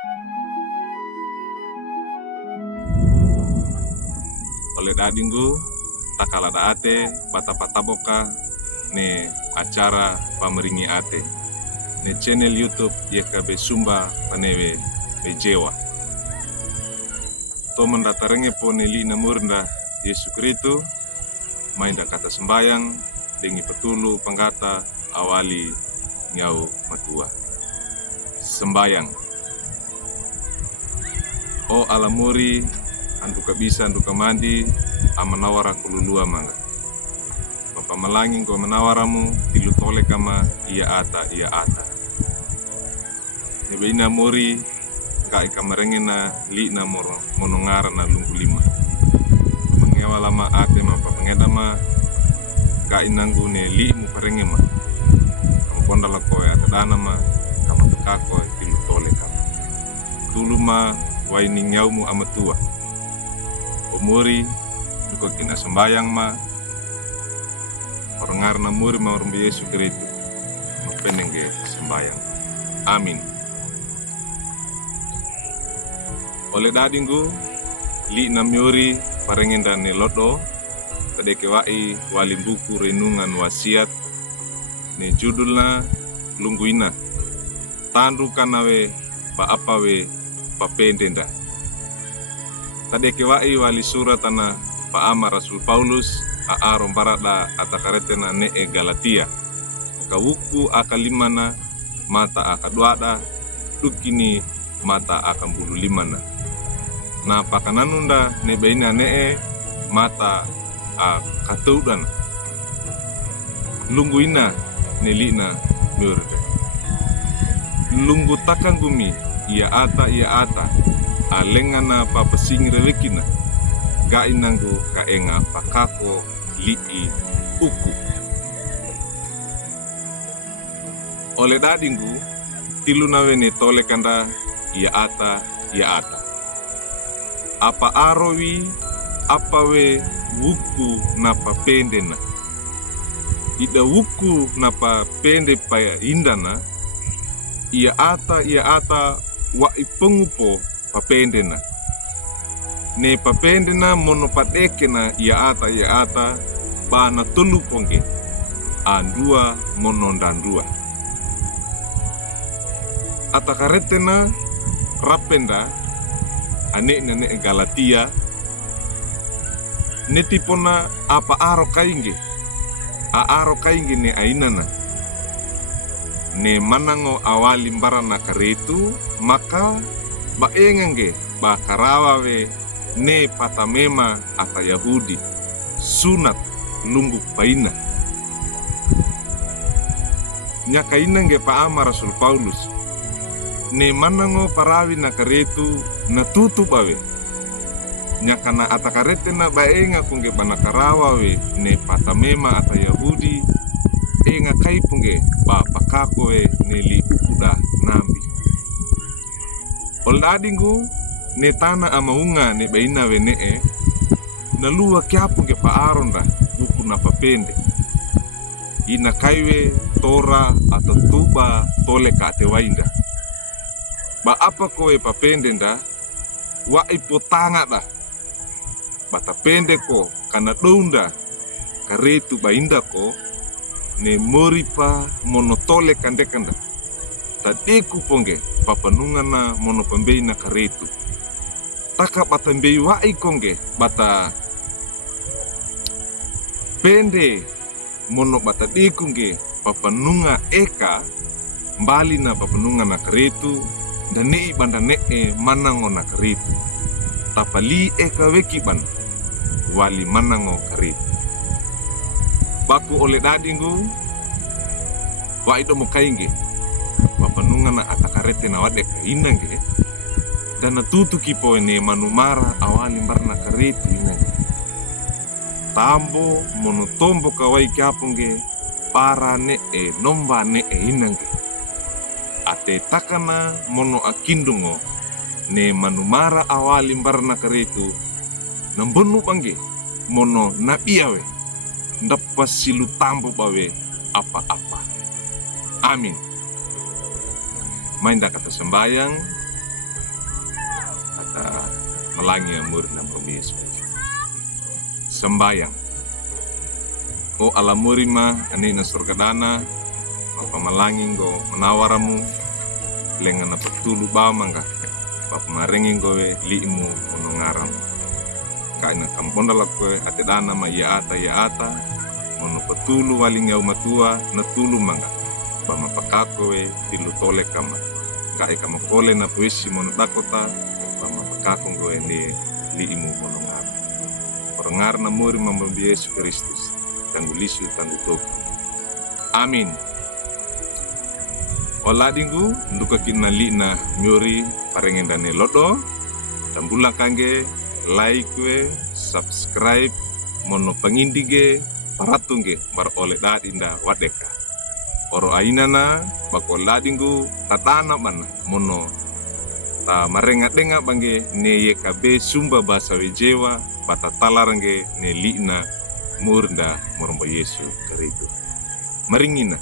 Oleh dadinggu, takala da ate bata pataboka ne acara pameringi ate ne channel YouTube YKB Sumba panewe bejewa. To mendatarenge po neli namurna Yesu Kristu, mainda kata sembayang dengi petulu penggata awali nyau matua. Sembayang. O alamuri anduka bisa anduka mandi amanawara kululua mangga. Bapa malangin ko manawaramu tilu tole kama iya ata. Nebeina mori ka ikamarengena li na monongara na lunggu lima. Mengewa lama ate ma papengedama ka inanggu ne li mu parengema. Kamu pondala koe atadana ma kama kako tilu tole kama. Tulu ma waini nyaumu amatua. Umuri duka kina sembayang ma orangar na muri ma orang Yesu Kristu mapenenge sembayang. Amin. Oleh dadinggu li namiori parengenda ne lodo kadeke wai walim buku renungan wasiat ne judulna lungguina tandu kanawe ba apawe papendenda. Kadeke wai wali surat ana pa ama Rasul Paulus aaron barada atakaretena ne Galatia. Kawuku akalimana mata akaduada dukini mata akan bulu limana. Na pakananunda ne beina ne mata akatudana. Lungguina ne lina murde. Lunggu takang gumi ia ata alengana papasing rewekina ga inanggu ka enga pakako lii uku. Oleh dadinggu tilu nawe ne tole kanda ia ata. Apa arowi apawe wuku napa pendena. Ida wuku napa pende paya indana ia ata wa ipengupo papendena. Ne papendena monopadekena ia ata bana tulu pongge andua monondandua. Atakaretena rapenda ane nene Galatia netipona apa aro kainge ne ainana ne manango awali mbarana karetu maka baengange ba karawawe ne patamema ata Yahudi sunat lunggu paina nyakainange pa ama Rasul Paulus ne manango parawi na karetu na tutup awe nyakana atakarete na baenga kunge banakarawawe ne patamema ata Yahudi enga kaipunge ba pakakowe ne li ukuda nambi. Oladingu ne tana amaunga ne baina wene na lua kiapunge pa aronda uku na papende ina kaiwe tora atau tuba tole ka tewainda. Ba apa kowe papendenda wa ipotanga da bata pende ko kana dounda karetu bainda ko ne moripa monotole kandekanda tadeku pongge papanungana monopambeina karetu taka bata mbei wa ikonge bata pende mono bata dekunge papanunga eka mbali na papanunga na karetu dan nei banda nee manango na karitu tapali eka wekiban wali manango karitu baku oleh dadinggu wa ido mokainge wapanunga na atakarete na wade kainange dan na tutu kipo ne manumara awali barna karitu inange tambo monotombo kawai kiapunge para nee nomba nee inange ate takana mono akindungo ne manumara awali barna karetu nambonu pange mono na iyawe ndapas silu tambo bawe apa-apa. Amin. Mainda kata sembayang malangi amur na Yesus. Sembayang. O alamurima ani na surgadana mapamalangi go menawaramu lengan na patulu bamangka papamarengi go liimu monongaram kaina kamponda lakwe ate dana ma ya ata mono patulu waling yau matua na tulu manga bama pakako tilu tole kama kai kama kole na puisi mono dakota bama pakako go ne liimu monongaram orangar na muri mambi Yesus Kristus tanggulisu tanggu toka amin. Oladingu nduka kina na myori parengen dane lodo tambula kange like subscribe mono pangindige paratungge bar ole dadinda wadeka oro ainana bako ladingu tatana mana mono ta marenga denga bange ne yekabe sumba basa wejewa bata talarange ne lina murda morombo Yesu karitu maringina